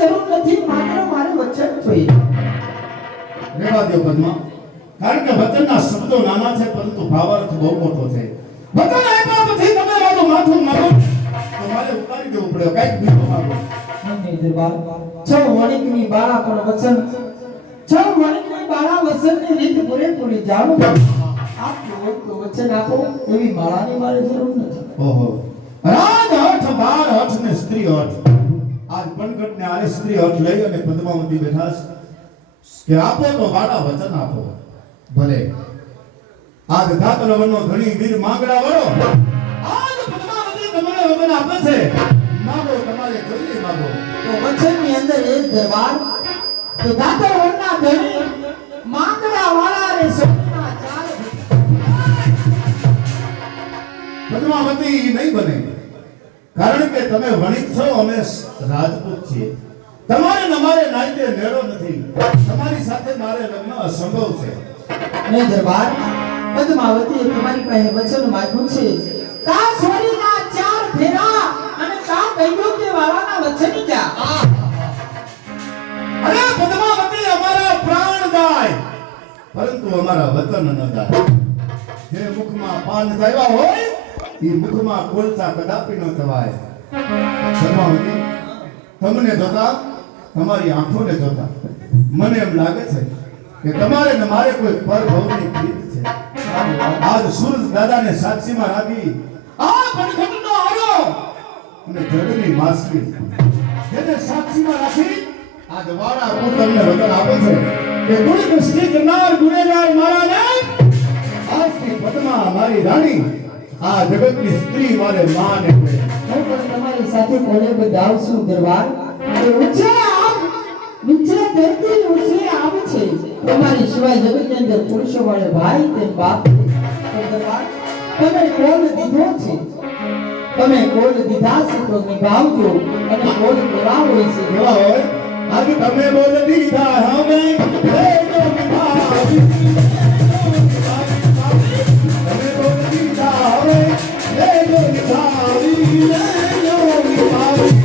જરૂર નથી, માત્ર મારે વચન જોઈએ. રેવા દો પદ્મા, કારણ કે વચનના શબ્દો નાના છે પરંતુ ભાવાર્થ બહુ મોટો છે. વચન આપ્યા પછી તમે મારું માથું મારો તો મારે ઉતારી દેવું પડે, કઈક બીજું માગો. નહીં દરબાર, છ વણિકની બાળા પણ વચન, છ વણિકની બાળા વચનની રીત પૂરેપૂરી જાણો. આપનું હોય તો વચન આપો, એવી માળાની મારે જરૂર નથી. ઓહો, રાજ હઠ બાર હઠ ને સ્ત્રી હઠ. આજ પણગટ ને આરે સ્ત્રી હઠ લઈ અને પદ્માવતી બેઠા છે કે આપો તો વાડા વચન આપો. ભલે આજ ધાતરવનો ધણી વીર માંગડા વળો, આજ પદ્માવતી તમને વચન આપે છે, માગો તમારે જોઈએ માગો. તો વચનની અંદર એ જ દરબાર કે ધાતરવનના ધણી માંગડા વાળા રે સોના ચાર. પદ્માવતી નહીં બને, કારણ કે તમે વણિક છો, અમે રાજપૂત છીએ. તમારે ને અમારે નાઈતે મેળો નથી, તમારી સાથે મારે લગ્ન અસંભવ છે. નહીં દરબાર, પદ્માવતીએ તમારી પાસે વચન માંગ્યું છે. કા છોડીના ચાર ફેરા અને કા કહ્યું કે વાળાના વચન જા. અરે પદ્માવતી, અમારા પ્રાણ જાય પરંતુ અમારા વચન ન જાય. જે મુખમાં પાન થયા હોય એ મુખમાં કોલસા કદાપી ન થવાય. પદ્માવતી, તમને જોતા, તમારી આંખોને જોતા મને એમ લાગે છે કે તમારે ને મારે કોઈ પરભવની પ્રીત છે. આજ સૂરજ દાદાને સાક્ષીમાં રાખી આ પણગટનો આરો અને જડની માસલી જેને સાક્ષીમાં રાખી આજ વાળા હું તમને વચન આપે છે કે ગુણ દૃષ્ટિ કરનાર ગુનેગાર મારા ને આજથી પદ્મા મારી રાણી, આ જગતની સ્ત્રી મારે માં ને કહે. હું પણ તમારી સાથે કોને બધાવશું દરબાર. એ ઊંચે આપ, નીચે ધરતી ઊંચે આપ છે. તમારી સિવાય જગતની અંદર પુરુષો વાળે ભાઈ તે બાપ છે. તો દરબાર, તમે કોલ દીધો છે, તમે કોલ દીધા છે તો નિભાવજો, અને કોલ કેવા હોય છે કેવા હોય? આજ તમે બોલ દીધા હવે લેજો નિભાવી. તમે બોલ દીધા હવે લેજો નિભાવી, લેજો નિભાવી.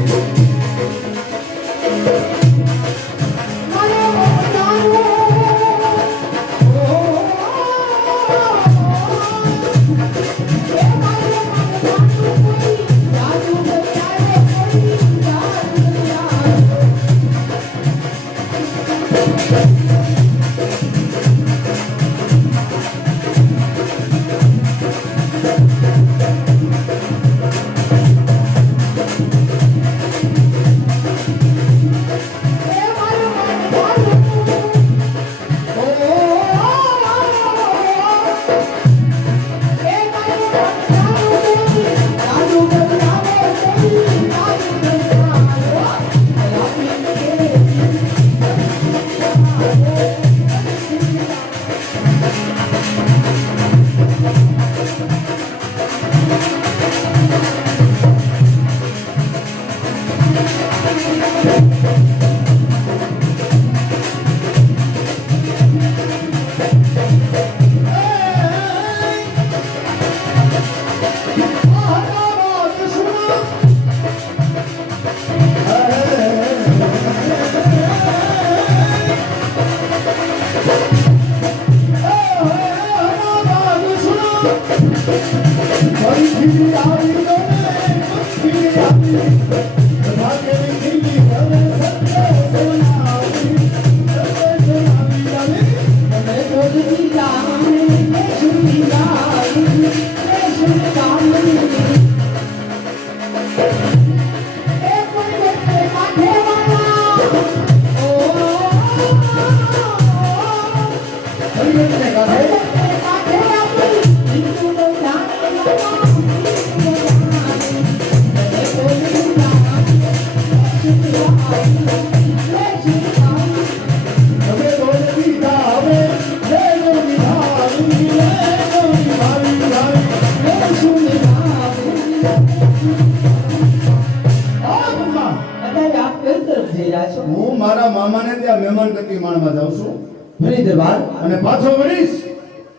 હું મારા મામાને ત્યાં મહેમાન ગતિ માણવા જાઉં છું. ભરી દરબાર, અને પાછો વળીશ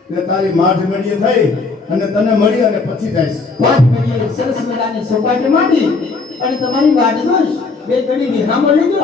એટલે તારી માઠ મેળીએ થઈ અને તને મળી અને પછી જઈશ. 5 મિનિટ સરસ મજાની સોપાટી માંડી અને તમારી વાટ જોઈશ. બે ઘડી વિહામો લેજો.